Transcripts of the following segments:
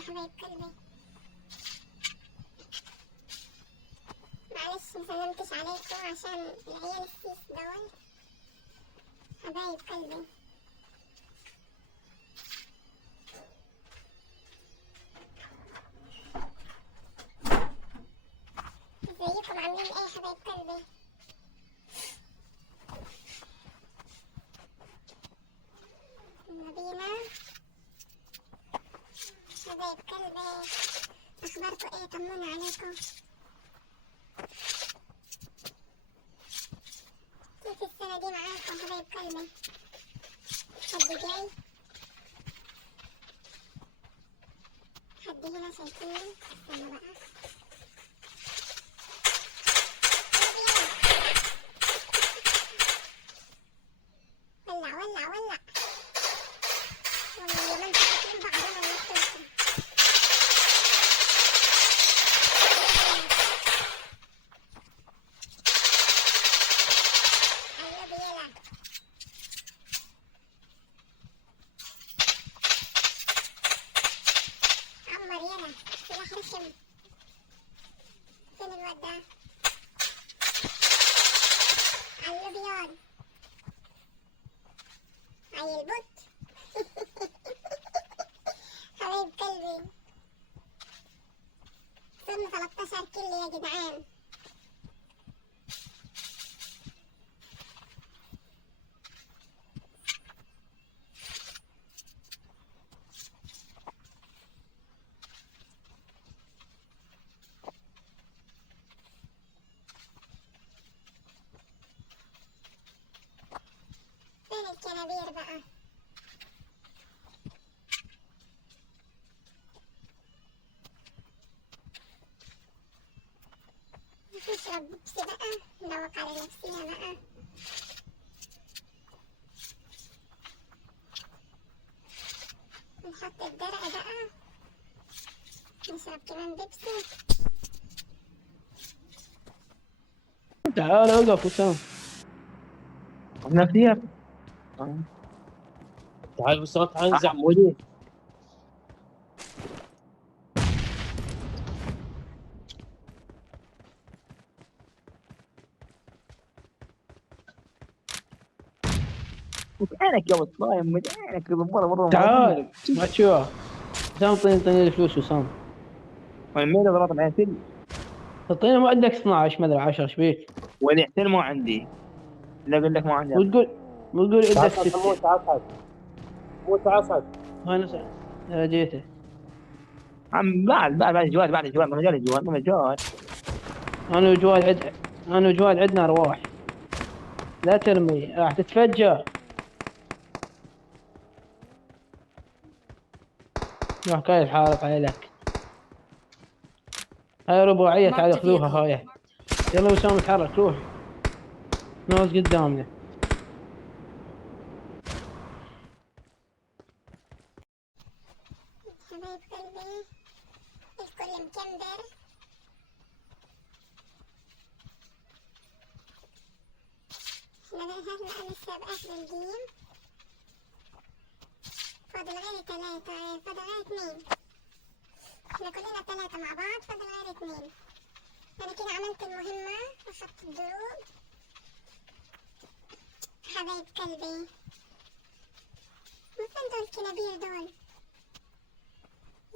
يا حبايب قلبي. معلش مسلمتش عليكم عشان العيال السيس دول حبايب قلبي. ازيكم عاملين ايه يا حبايب قلبي؟ نبينا حبايب قلبي، اخباركم ايه؟ طمنوا عليكم. كيف السنة دي معاكم حبايب قلبي؟ حد جاي؟ حد هنا شايفيني؟ استنى بقى. ولع ولع ولع. والله اليومين فاكرين بعضنا ونفسكم. ايوه بيلا. عمر يلا سلاح رخم. فين الواد ده؟ على الابيض. عيل بوت. حبايب قلبي صرنا 13 كيلو يا جدعان. فين الكنابير بقى؟ نشرب بيبسي بقى، نروق على نفسنا بقى. نحط الدرع بقى، نشرب كمان بيبسي. تعال اوقف وسام. نفسية. تعال وسام، تعال انزع. عمودي. مكانك يا وصايم، مكانك مرة تعال ما تشوف. وسام طيني الفلوس وسام. مين ضربت العسل؟ تعطينا ما عندك 12 ما ادري 10 ايش بيك؟ والعسل ما عندي. لا اقول لك ما عندي. وتقول عندك تعال 6. تعال مو تعال. انا جيته. عم بعد الجوال، ما مجال الجوال، ما مجال. انا وجواد عندنا ارواح. لا ترمي راح تتفجر. روح كاي الحارق عليك. هاي رباعية تعال خذوها هاي. يلا وسام اتحرك روح. ناس قدامنا. حبايب قلبي الكل مكمبر. احنا هلا لسه بآخر الجيم. فاضل غير 3، فاضل غير 2. احنا كلنا 3 مع بعض، فاضل غير 2. انا كده عملت المهمة واخدت الدروب. حبايب قلبي فين دول الكنابير دول؟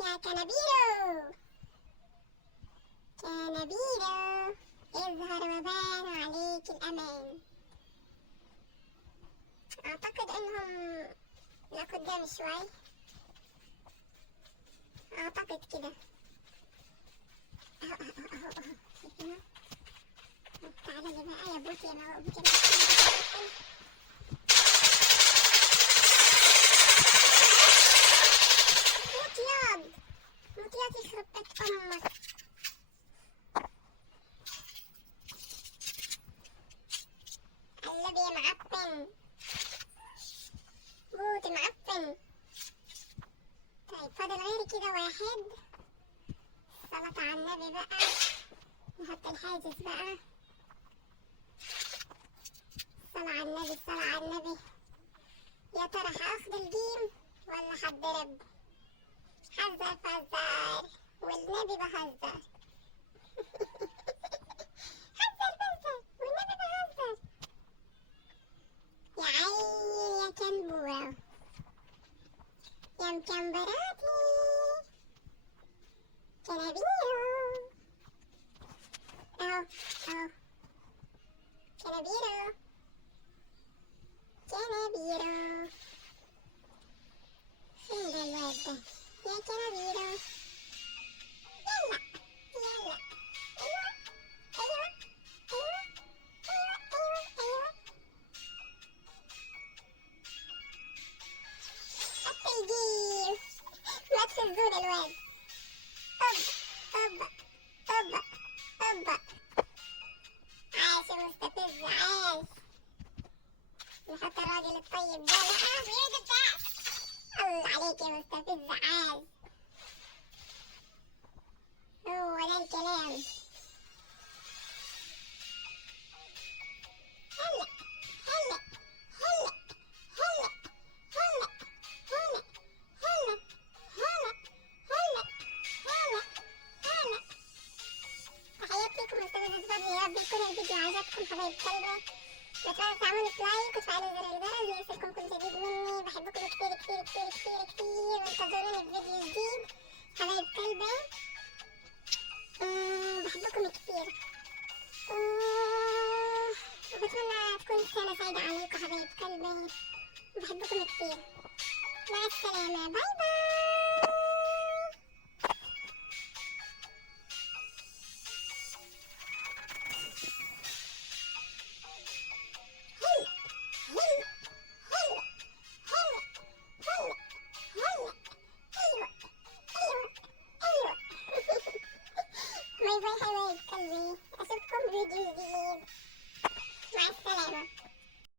يا كنابيرو كنابيرو اظهر وبان عليك الأمان. أعتقد إنهم لقدام شوي، أعتقد كده. شايفينه؟ تعالى لي بقى يا بوتي، يا بوتي. موت ياض يخرب بيت أمك. قلبي يا معفن، بوت معفن. طيب فاضل غير كده 1. صلاة على النبي بقى، نحط الحاجز بقى. صلاة على النبي، صلاة على النبي. يا ترى هاخد الجيم ولا هتضرب؟ حذر فزر والنبي بهزر. حذر فزر والنبي بهزر. يا عيل يا كنبورة يا مكمبراتي كنابيرو. اهو اهو كنابيرو كنابيرو. فين ده الواد ده يا كنابيرو؟ يلا يلا. ايوه ايوه ايوه ايوه ايوه ايوه. حتى يجيب ما تفزون الواد. اوبا اوبا اوبا. عاش يا مستفز عاش. نحط الراجل الطيب ده لحاف يرد الدعس. الله عليك يا مستفز عاش. هو ده الكلام. هلا هلا هلا هلا هلا هلا هلا هلا هلا هلا هلا. تحياتي لكم مستفز فضل. يا رب يكون الفيديو عجبكم حبايب قلبي. لا تنسوا تعملوا لايك وتفعلوا زر الجرس ليصلكم كل جديد مني. بحبكم كتير كتير كتير كتير كتير وانتظروني في فيديو جديد حبايب قلبي. بحبكم كتير وبتمنى تكون سنة سعيدة عليكم حبايب قلبي. بحبكم كتير. مع السلامة. باي باي. باي باي حبايب قلبي. أشوفكم فيديو جديد. مع السلامة.